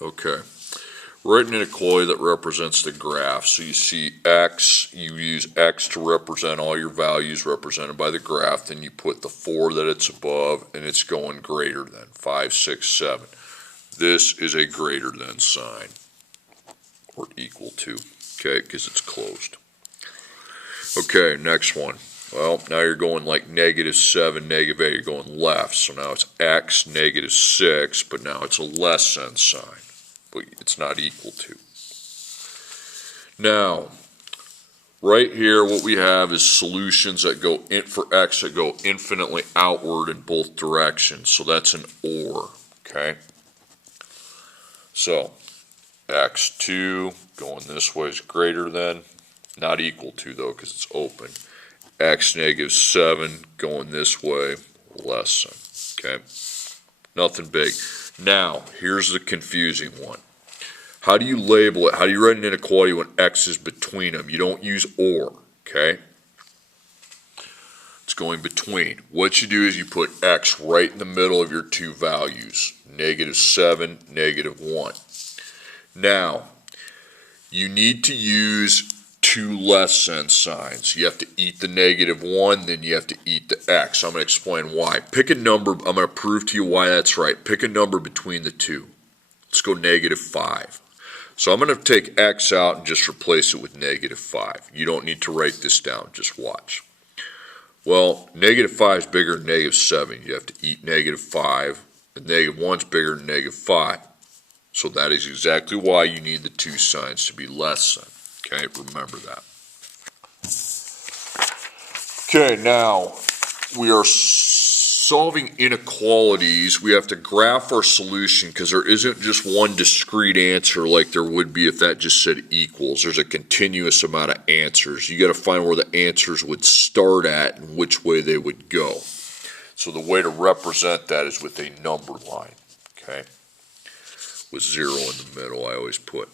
Okay. Write an inequality that represents the graph. So you see x, you use x to represent all your values represented by the graph, then you put the 4 that it's above, and it's going greater than 5, 6, 7. This is a greater than sign, or equal to, okay, because it's closed. Okay, next one. Well, now you're going like -7, -8, you're going left. So now it's x, -6, but now it's a less than sign, but it's not equal to. Now, right here what we have is solutions that go in for x that go infinitely outward in both directions. So that's an OR, okay? So, x2 going this way is greater than, not equal to though because it's open. X -7 going this way, less than, okay? Nothing big. Now, here's the confusing one. How do you label it? How do you write an inequality when x is between them? You don't use OR, okay? It's going between. What you do is you put x right in the middle of your two values, -7, -1. Now, you need to use two less than signs. You have to eat the -1, then you have to eat the x. I'm going to explain why. Pick a number. I'm going to prove to you why that's right. Pick a number between the two. Let's go -5. So I'm going to take x out and just replace it with -5. You don't need to write this down. Just watch. Well, -5 is bigger than -7. You have to eat -5, and -1 is bigger than -5. So that is exactly why you need the two signs to be less than. Okay, remember that. Okay, now we are solving inequalities. We have to graph our solution because there isn't just one discrete answer like there would be if that just said equals. There's a continuous amount of answers. You got to find where the answers would start at and which way they would go. So the way to represent that is with a number line, okay? With 0 in the middle, I always put.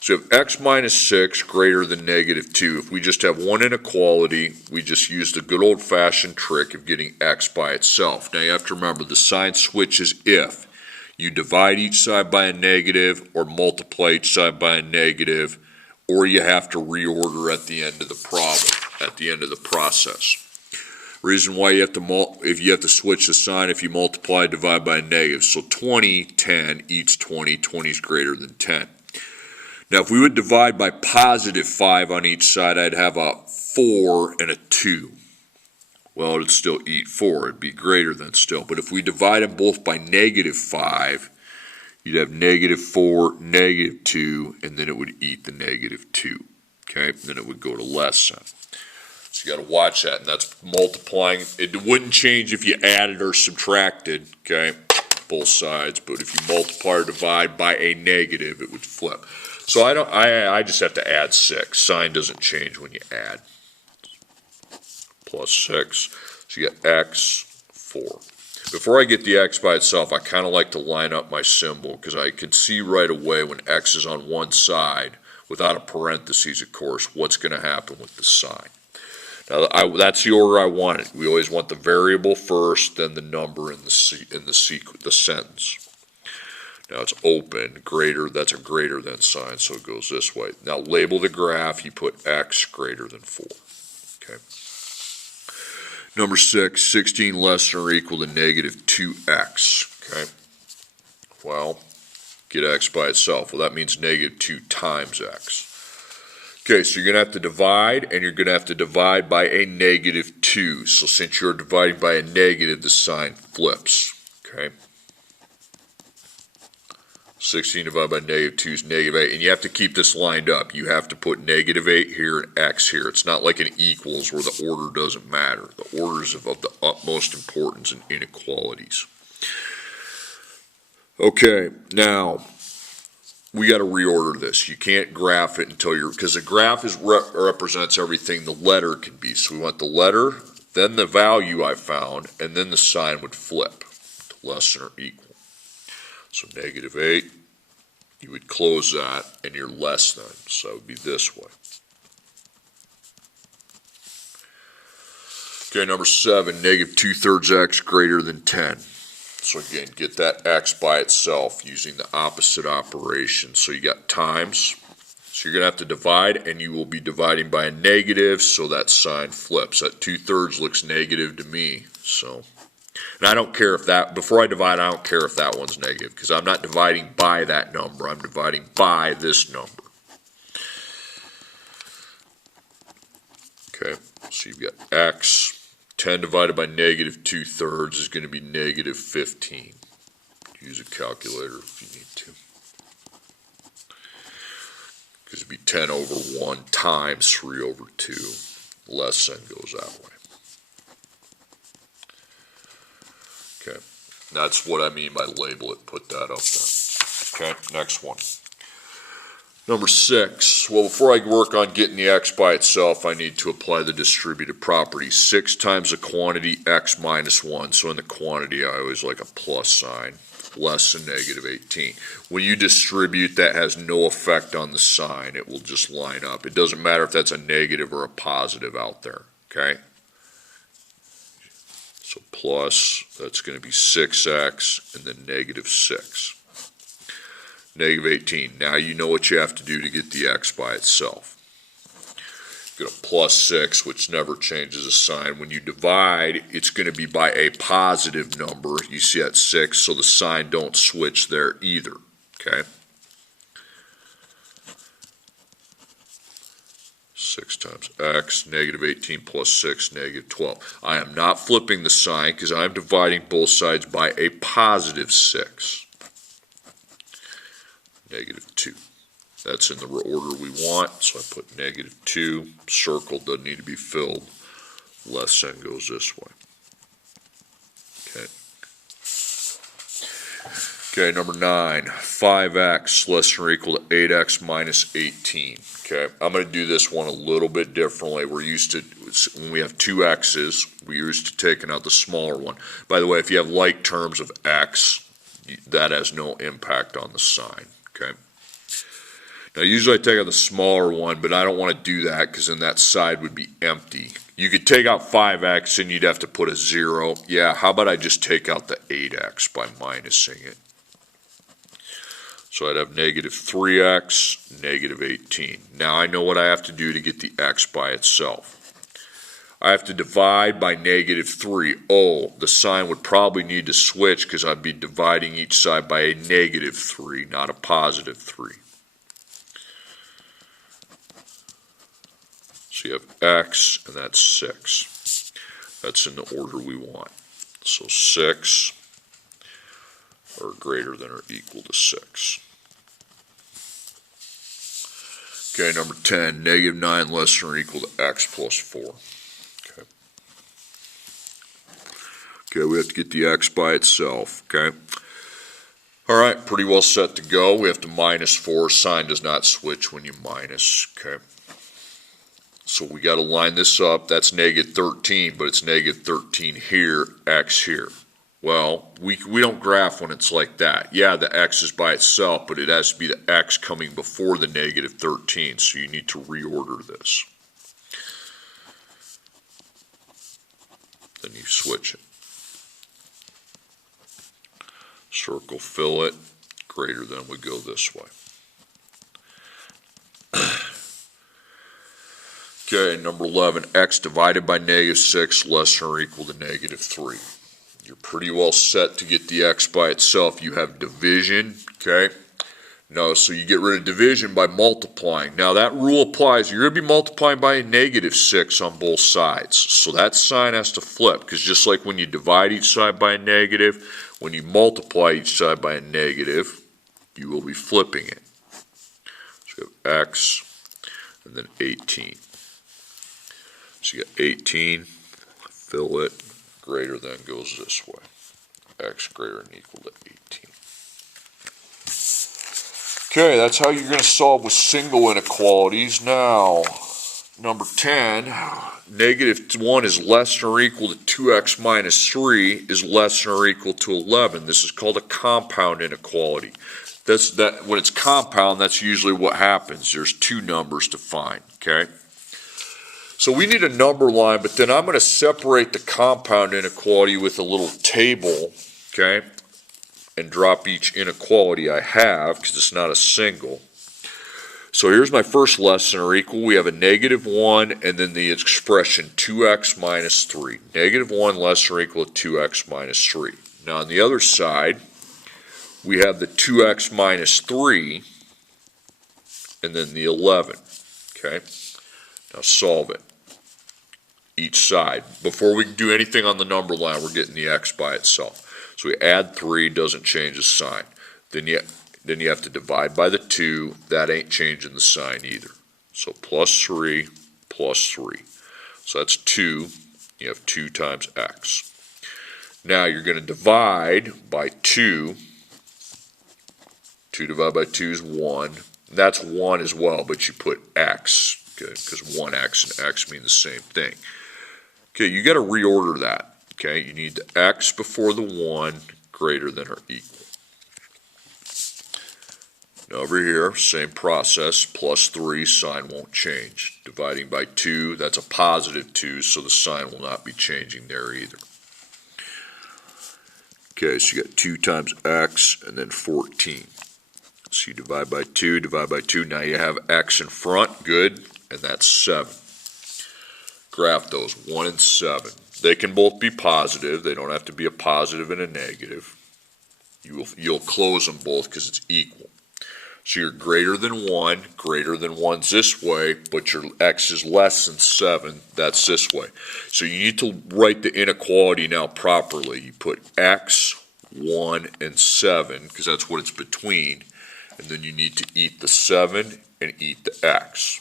So if x -6 greater than -2, if we just have one inequality, we just use the good old-fashioned trick of getting x by itself. Now you have to remember the sign switches if you divide each side by a negative or multiply each side by a negative, or you have to reorder at the end of the problem, at the end of the process. Reason why you have to if you have to switch the sign if you multiply divide by a negative. So 20, 10 eats 20, 20 is greater than 10. Now, if we would divide by +5 on each side, I'd have a 4 and a 2. Well, it'd still eat 4. It'd be greater than still. But if we divide them both by -5, you'd have -4, -2, and then it would eat the -2. Okay? Then it would go to less than. So you got to watch that, and that's multiplying. It wouldn't change if you added or subtracted, okay, both sides. But if you multiply or divide by a negative, it would flip. So I just have to add 6. Sign doesn't change when you add. +6. So you get x, 4. Before I get the x by itself, I kind of like to line up my symbol because I can see right away when x is on one side, without a parentheses, of course, what's going to happen with the sign. Now, that's the order I want it. We always want the variable first, then the number in the sentence. Now it's open, greater, that's a greater than sign, so it goes this way. Now label the graph, you put x greater than 4. Okay. Number 6, 16 less than or equal to -2x. Okay. Well, get x by itself. Well, that means -2 times x. Okay, so you're going to have to divide, and you're going to have to divide by a -2. So since you're dividing by a negative, the sign flips. Okay. 16 divided by -2 is -8, and you have to keep this lined up. You have to put -8 here and x here. It's not like an equals where the order doesn't matter. The order is of the utmost importance in inequalities. Okay, now we got to reorder this. You can't graph it until because the graph represents everything the letter can be. So we want the letter, then the value I found, and then the sign would flip to less than or equal. So -8, you would close that, and you're less than, so it would be this way. Okay, number 7, -2/3 x greater than 10. So again, get that x by itself using the opposite operation. So you got times. So you're going to have to divide, and you will be dividing by a negative, so that sign flips. That 2/3 looks negative to me. So, and I don't care if that, before I divide, I don't care if that one's negative, because I'm not dividing by that number. I'm dividing by this number. Okay, so you've got x. 10 divided by negative 2/3 is going to be negative 15. Use a calculator if you need to. Because it'd be 10 over 1 times 3 over 2. Less than goes that way. Okay, that's what I mean by label it. Put that up there. Okay, next one. Number 6, well, before I work on getting the x by itself, I need to apply the distributive property. 6 times the quantity x minus 1. So in the quantity, I always like a plus sign, less than negative 18. When you distribute, that has no effect on the sign. It will just line up. It doesn't matter if that's a negative or a positive out there, okay? So plus, that's going to be 6x and then negative 6. Negative 18. Now you know what you have to do to get the x by itself. Get a plus 6, which never changes a sign. When you divide, it's going to be by a positive number. You see that 6, so the sign don't switch there either. Okay? 6 times x, negative 18 plus 6, negative 12. I am not flipping the sign because I'm dividing both sides by a positive 6. Negative 2. That's in the order we want, so I put negative 2. Circle doesn't need to be filled. Less than goes this way. Okay, number 9. 5x less than or equal to 8x minus 18. Okay, I'm going to do this one a little bit differently. We're used to, when we have two x's, we're used to taking out the smaller one. By the way, if you have like terms of x, that has no impact on the sign. Okay. Now usually I take out the smaller one, but I don't want to do that because then that side would be empty. You could take out 5x and you'd have to put a 0. Yeah, how about I just take out the 8x by minusing it? So I'd have negative 3x, negative 18. Now I know what I have to do to get the x by itself. I have to divide by negative 3. Oh, the sign would probably need to switch because I'd be dividing each side by a negative 3, not a positive 3. So you have x, and that's 6. That's in the order we want. So 6 or greater than or equal to 6. Okay, number 10, negative 9 less than or equal to x plus 4. Okay, we have to get the x by itself, okay? All right, pretty well set to go. We have to minus 4. Sign does not switch when you minus, okay? So we got to line this up. That's negative 13, but it's negative 13 here, x here. Well, we don't graph when it's like that. Yeah, the x is by itself, but it has to be the x coming before the negative 13, so you need to reorder this. Then you switch it. Circle, fill it, greater than would go this way. Okay, number 11, x divided by negative 6 less than or equal to negative 3. You're pretty well set to get the x by itself. You have division, okay? No, so you get rid of division by multiplying. Now that rule applies. You're going to be multiplying by a negative 6 on both sides. So that sign has to flip, because just like when you divide each side by a negative, when you multiply each side by a negative, you will be flipping it. So you have x and then 18. So you got 18, fill it, greater than goes this way. X greater than equal to 18. Okay, that's how you're going to solve with single inequalities. Now, number 10, negative 1 is less than or equal to 2x minus 3 is less than or equal to 11. This is called a compound inequality. When it's compound, that's usually what happens. There's two numbers to find, okay? So we need a number line, but then I'm going to separate the compound inequality with a little table, okay? and drop each inequality I have, because it's not a single. So here's my first less than or equal. We have a -1 and then the expression 2x minus 3. -1 less than or equal to 2x minus 3. Now on the other side, we have the 2x minus 3 and then the 11. Okay, now solve it. Each side. Before we do anything on the number line, we're getting the x by itself. So we add 3, doesn't change the sign. Then you have to divide by the 2. That ain't changing the sign either. So plus 3 plus 3. So that's 2. You have 2 times x. Now you're going to divide by 2. 2 divided by 2 is 1. That's 1 as well, but you put x, okay, because 1x and x mean the same thing. Okay, you got to reorder that. Okay, you need the x before the 1 greater than or equal. Now over here, same process, plus 3, sign won't change. Dividing by 2, that's a positive 2, so the sign will not be changing there either. Okay, so you got 2 times x and then 14. So you divide by 2, now you have x in front, good, and that's 7. Graph those, 1 and 7. They can both be positive. They don't have to be a positive and a negative. You'll close them both because it's equal. So you're greater than 1. Greater than 1's this way, but your x is less than 7. That's this way. So you need to write the inequality now properly. You put x, 1, and 7 because that's what it's between. And then you need to eat the 7 and eat the x.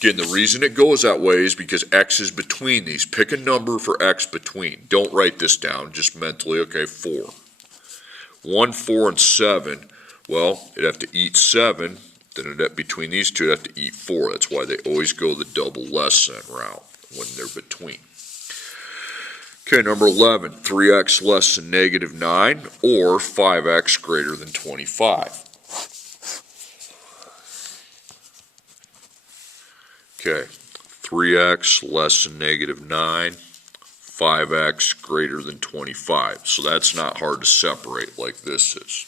Again, the reason it goes that way is because x is between these. Pick a number for x between. Don't write this down, just mentally. Okay, 4. 1, 4, and 7. Well, it'd have to eat 7. Then it'd have, between these two, it'd have to eat 4. That's why they always go the double less than route when they're between. Okay, number 11, 3x less than -9 or 5x greater than 25. Okay, 3x less than -9, 5x greater than 25. So that's not hard to separate like this is.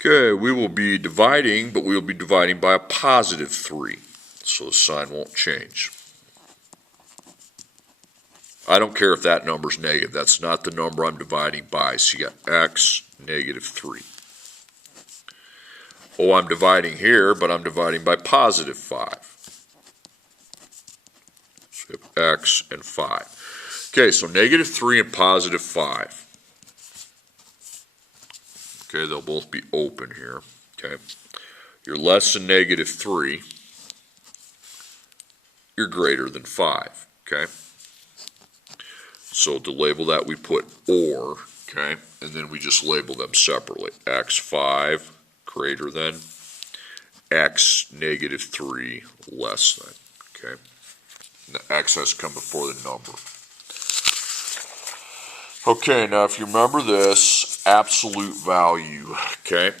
Okay, we will be dividing, but we will be dividing by a positive 3. So the sign won't change. I don't care if that number's negative. That's not the number I'm dividing by. So you got x, -3. Oh, I'm dividing here, but I'm dividing by positive 5. So we have x and 5. Okay, so -3 and positive 5. Okay, they'll both be open here. Okay, you're less than -3. You're greater than 5. Okay, so to label that we put or. Okay, and then we just label them separately. x5 greater than, x -3 less than. Okay, and the x has to come before the number. Okay, now if you remember this, absolute value, okay?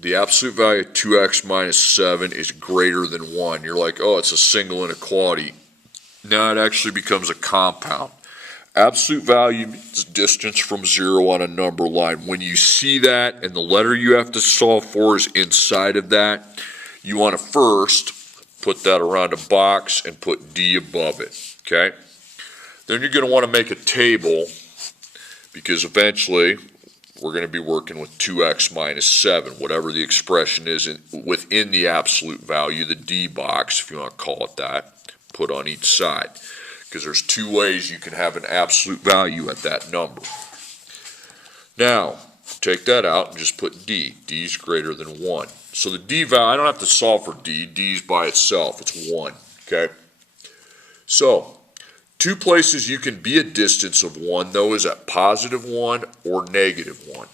The absolute value of 2x minus 7 is greater than 1. You're like, oh, it's a single inequality. No, it actually becomes a compound. Absolute value means distance from 0 on a number line. When you see that and the letter you have to solve for is inside of that, you want to first put that around a box and put D above it, okay? Then you're going to want to make a table because eventually we're going to be working with 2x minus 7, whatever the expression is within the absolute value, the D box, if you want to call it that, put on each side. Because there's two ways you can have an absolute value at that number. Now, take that out and just put D. D is greater than 1. So the D value, I don't have to solve for D. D is by itself. It's 1. Okay? So, two places you can be a distance of 1, though, is at positive 1 or negative 1.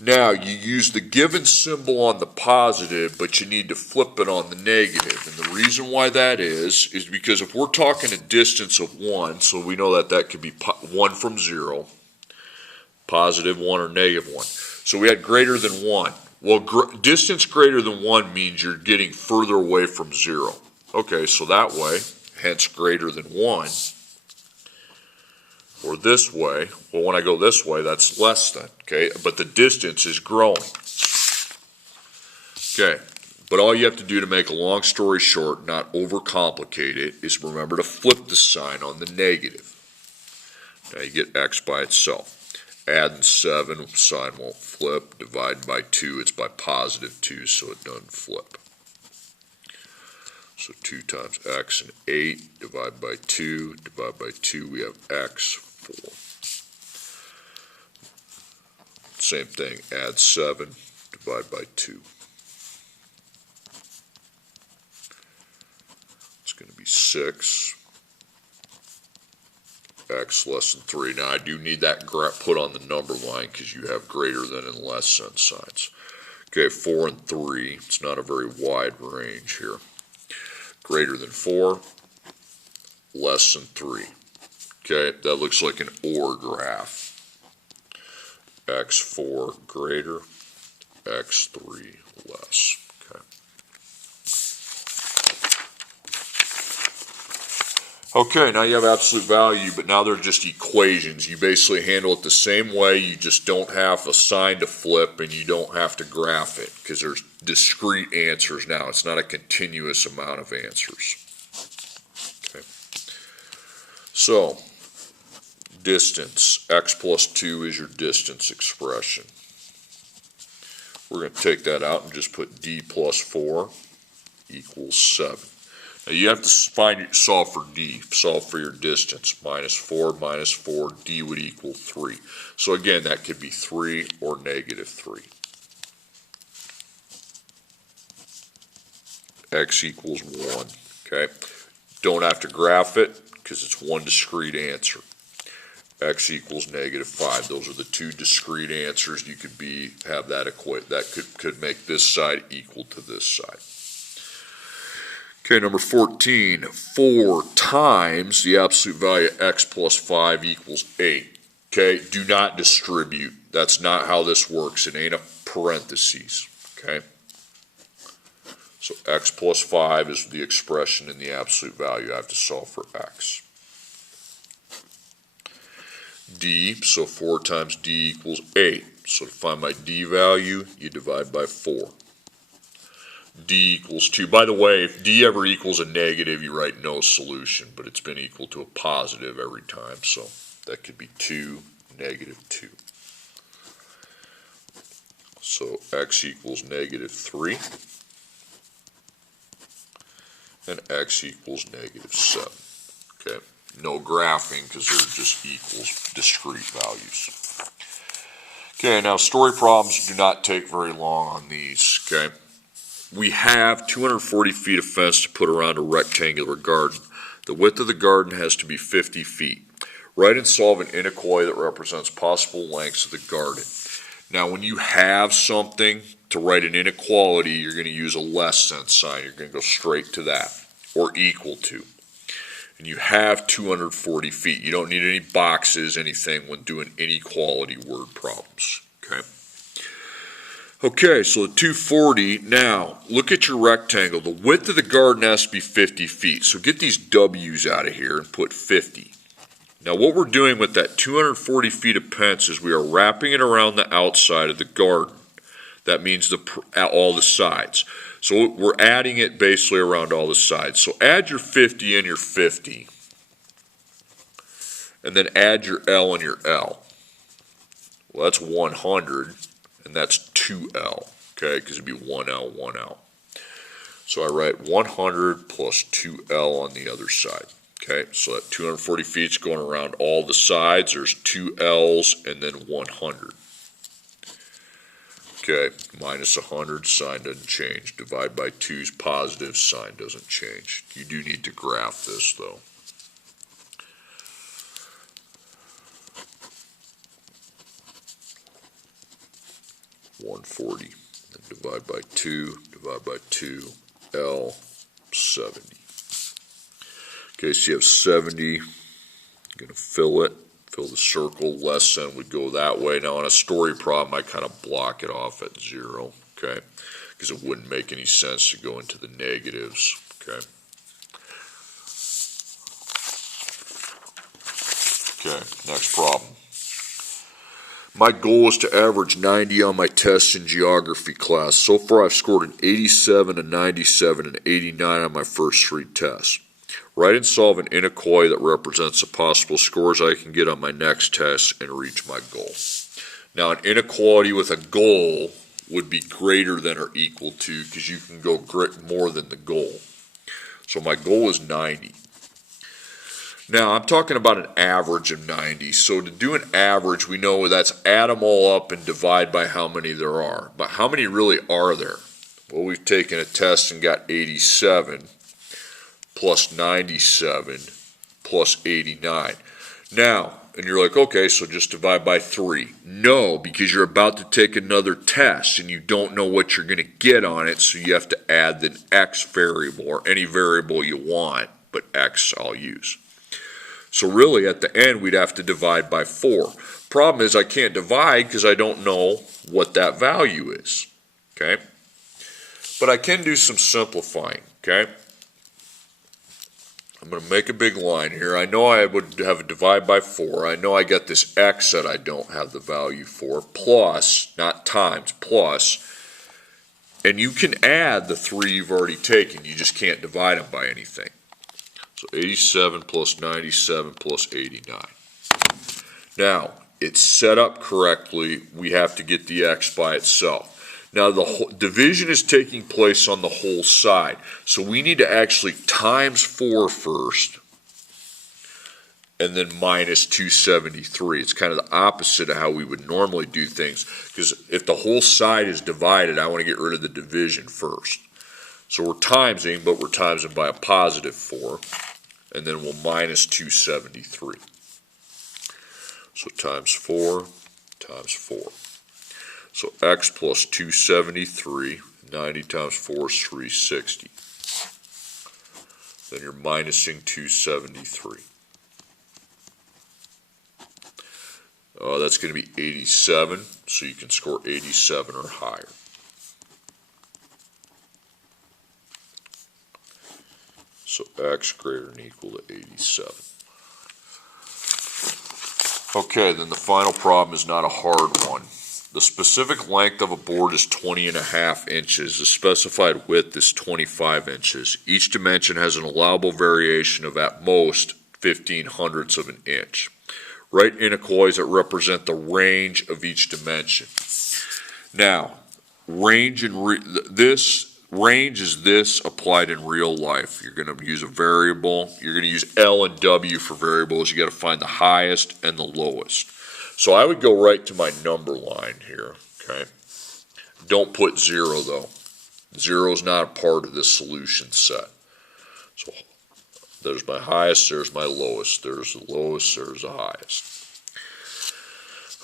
Now, you use the given symbol on the positive, but you need to flip it on the negative. And the reason why that is because if we're talking a distance of 1, so we know that that could be 1 from 0, positive 1 or negative 1. So we had greater than 1. Well, distance greater than 1 means you're getting further away from 0. Okay, so that way, hence greater than 1, or this way. Well, when I go this way, that's less than, okay? But the distance is growing. Okay, but all you have to do to make a long story short, not overcomplicate it, is remember to flip the sign on the negative. Now you get x by itself. Add 7, sign won't flip. Divide by 2, it's by positive 2, so it doesn't flip. So 2 times x and 8, divide by 2, we have x, 4. Same thing, add 7, divide by 2. It's going to be 6. X less than 3. Now I do need that put on the number line because you have greater than and less than signs. Okay, 4 and 3. It's not a very wide range here. Greater than 4, less than 3. Okay, that looks like an OR graph. X4 greater, X3 less. Okay, now you have absolute value, but now they're just equations. You basically handle it the same way, you just don't have a sign to flip and you don't have to graph it because there's discrete answers now. It's not a continuous amount of answers. Okay. So, distance, x plus 2 is your distance expression. We're going to take that out and just put d plus 4 equals 7. Now you have to solve for d, solve for your distance. Minus 4, d would equal 3. So again, that could be 3 or negative 3. X equals 1, okay? Don't have to graph it because it's one discrete answer. X equals negative 5. Those are the two discrete answers. You could have that equate. That could make this side equal to this side. Okay, number 14, 4 times the absolute value of x plus 5 equals 8. Okay, do not distribute. That's not how this works. It ain't a parentheses. Okay, so x plus 5 is the expression in the absolute value. I have to solve for x. D, so 4 times d equals 8. So to find my d value, you divide by 4. D equals 2. By the way, if d ever equals a negative, you write no solution, but it's been equal to a positive every time, so that could be 2, negative 2. So x equals negative 3, and x equals negative 7. Okay, no graphing because they're just equals discrete values. Okay, now story problems do not take very long on these, okay? We have 240 feet of fence to put around a rectangular garden. The width of the garden has to be 50 feet. Write and solve an inequality that represents possible lengths of the garden. Now, when you have something to write an inequality, you're going to use a less than sign. You're going to go straight to that, or equal to. And you have 240 feet. You don't need any boxes, anything when doing inequality word problems. Okay. Okay, so the 240, now, look at your rectangle. The width of the garden has to be 50 feet. So get these W's out of here and put 50. Now what we're doing with that 240 feet of fence is we are wrapping it around the outside of the garden. That means all the sides. So we're adding it basically around all the sides. So add your 50 and your 50. And then add your L and your L. Well, that's 100. And that's 2L, okay, because it'd be 1L, 1L. So I write 100 plus 2L on the other side, okay? So that 240 feet is going around all the sides. There's 2 L's and then 100. Okay, minus 100, sign doesn't change. Divide by 2 is positive, sign doesn't change. You do need to graph this, though. $140, and divide by 2, L, 70. Okay, so you have 70, you're going to fill the circle, less than would go that way. Now on a story problem, I kind of block it off at 0, okay, because it wouldn't make any sense to go into the negatives, okay. Okay, next problem. My goal is to average 90 on my tests in geography class. So far I've scored an 87, a 97, and an 89 on my first 3 tests. Write and solve an inequality that represents the possible scores I can get on my next test and reach my goal. Now an inequality with a goal would be greater than or equal to, because you can go more than the goal. So my goal is 90. Now I'm talking about an average of 90. So to do an average, we know that's add them all up and divide by how many there are. But how many really are there? Well, we've taken a test and got 87 plus 97 plus 89. Now, and you're like, okay, so just divide by 3. No, because you're about to take another test and you don't know what you're going to get on it, so you have to add the x variable, or any variable you want, but x I'll use. So really at the end we'd have to divide by 4. Problem is I can't divide because I don't know what that value is. Okay? But I can do some simplifying. Okay? I'm going to make a big line here. I know I would have a divide by 4. I know I get this x that I don't have the value for, plus, not times, plus, and you can add the 3 you've already taken. You just can't divide them by anything. So 87 plus 97 plus 89. Now, it's set up correctly. We have to get the x by itself. Now, the division is taking place on the whole side. So we need to actually times 4 first, and then minus 273. It's kind of the opposite of how we would normally do things, because if the whole side is divided, I want to get rid of the division first. So we're timesing, but we're timesing by a positive 4, and then we'll minus 273. So times 4 times 4. So x plus 273, 90 times 4 is 360. Then you're minusing 273. That's going to be 87, so you can score 87 or higher. So x greater than or equal to 87. Okay, then the final problem is not a hard one. The specific length of a board is 20.5 inches. The specified width is 25 inches. Each dimension has an allowable variation of at most 0.15 of an inch. Write inequalities that represent the range of each dimension. Now, range is this applied in real life. You're going to use a variable. You're going to use L and W for variables. You got to find the highest and the lowest. So I would go right to my number line here, okay? Don't put 0 though. 0 is not a part of this solution set. So there's my highest, there's my lowest, there's the lowest, there's the highest.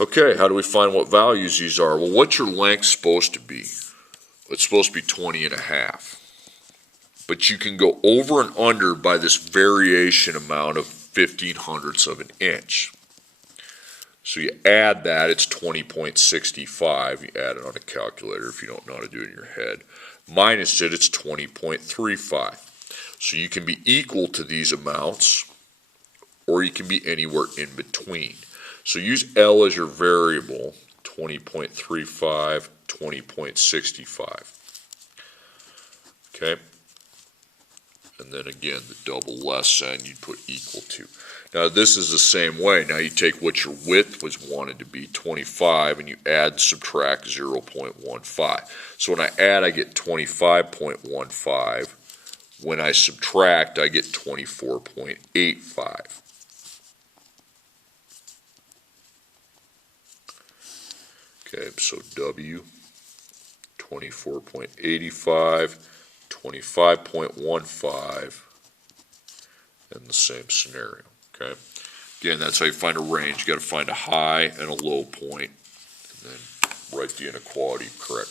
Okay, how do we find what values these are? Well, what's your length supposed to be? It's supposed to be 20.5. But you can go over and under by this variation amount of 0.15 of an inch. So you add that, it's 20.65. You add it on a calculator if you don't know how to do it in your head. Minus it, it's 20.35. So you can be equal to these amounts, or you can be anywhere in between. So use L as your variable, 20.35, 20.65. Okay? And then again, the double less sign you'd put equal to. Now this is the same way. Now you take what your width was wanted to be, 25, and you add and subtract 0.15. So when I add, I get 25.15. When I subtract, I get 24.85. Okay, so W, 24.85, 25.15, and the same scenario. Okay. Again, that's how you find a range. You got to find a high and a low point, and then write the inequality correct.